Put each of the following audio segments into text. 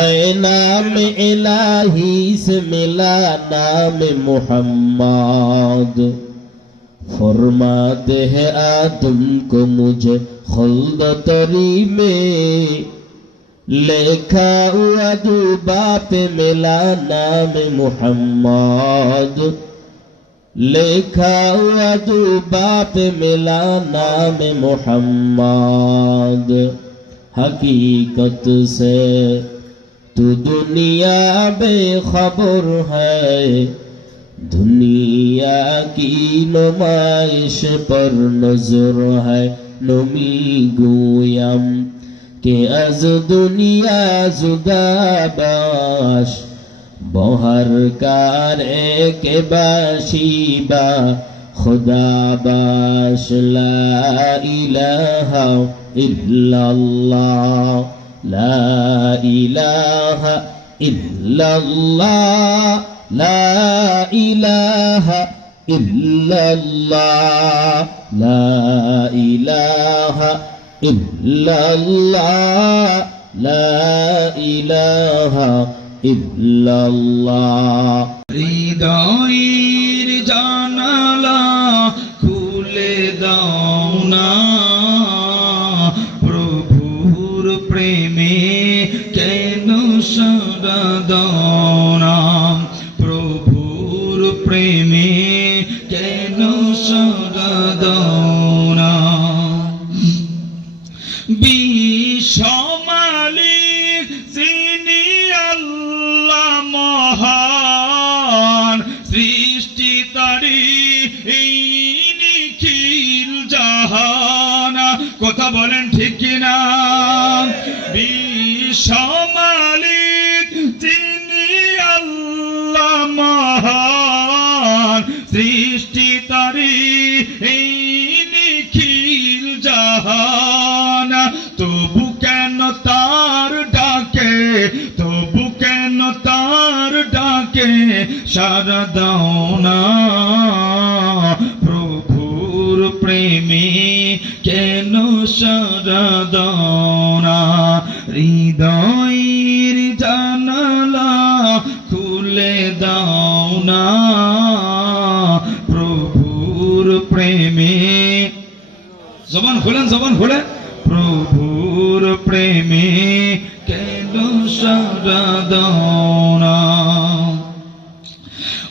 नाम इलाही से मिला नाम मुहम्मद फरमाते हैं आदम को मुझे खुल्द तरी में लिखा हुआ दुबा पे मिला नाम मुहम्मद लिखा हुआ दुबा पे मिला नाम मुहम्मद हकीकत से तू दुनिया बेखबर है दुनिया की नुमाइश पर नजर है नमी गोयम के अज दुनिया जुदाबाश बहर कारे के बाशीबा खुदा बाश ला इलाहा इल्लल्लाह ला इलाहा इल्लल्लाह ला इलाहा इल्लल्लाह ला इलाहा इल्लल्लाह ला इलाहा इल्लल्लाह হৃদয়ের জানালা খুলে দাও না প্রভুর প্রেমে কেন সাড়া দাও না প্রভুর প্রেমে কেন সাড়া দাও না বিশ্বমালিক যিনি আল্লাহ মহান সৃষ্টি তারি এই নিখিল জাহান কথা বলেন ঠিক কিনা বিশ্বমালিক যিনি আল্লাহ মহান সৃষ্টি তারি এই নিখিল জাহান তবু কেন তার ডাকে তবু কেন তার ডাকে সাড়া দাও না প্রভুর প্রেমে কেন সাড়া দাও না হৃদয়ের জানালা খুলে দাও না প্রভুর প্রেমে জবান খোলেন প্রভুর প্রেমে কেন সাড়া দাও না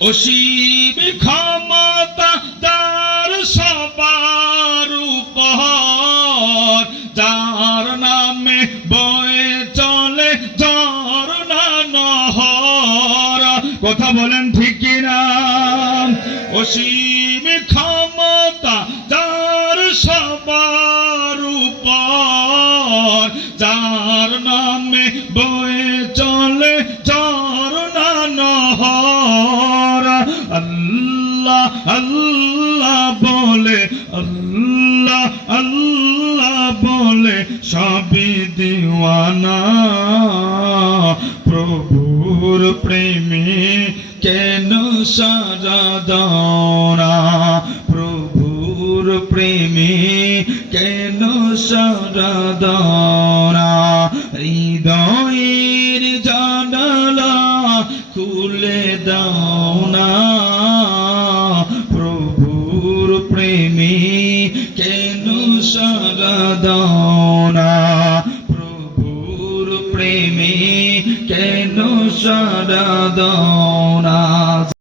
অসীম ক্ষমতা তার সবার উপর যার নামে বয়ে চলে ঝরনা নহর কথা বলেন ঠিক কিনা অসীম ক্ষমতা যার সবার উপর যার নামে বয়ে চলে ঝরনা নহর আল্লাহ আল্লাহ বলে আল্লাহ আল্লাহ বলে সবই দিওয়ানা প্রভুর প্রেমে কেন সাড়া দাও না প্রভুর প্রেমে কেন সাড়া দাও না হৃদয়ের জানালা খুলে দাও না প্রভুর প্রেমে কেন সাড়া দাও না প্রভুর প্রেমে কেন সাড়া দাও না